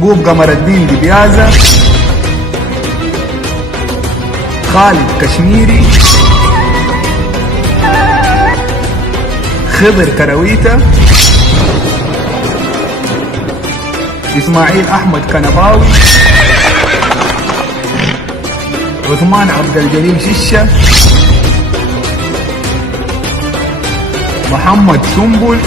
محبوب قمر الدين دبيازة، خالد كشميري، خضر كرويته، إسماعيل أحمد كنباوي، عثمان عبد الجليل ششة، محمد سنبل،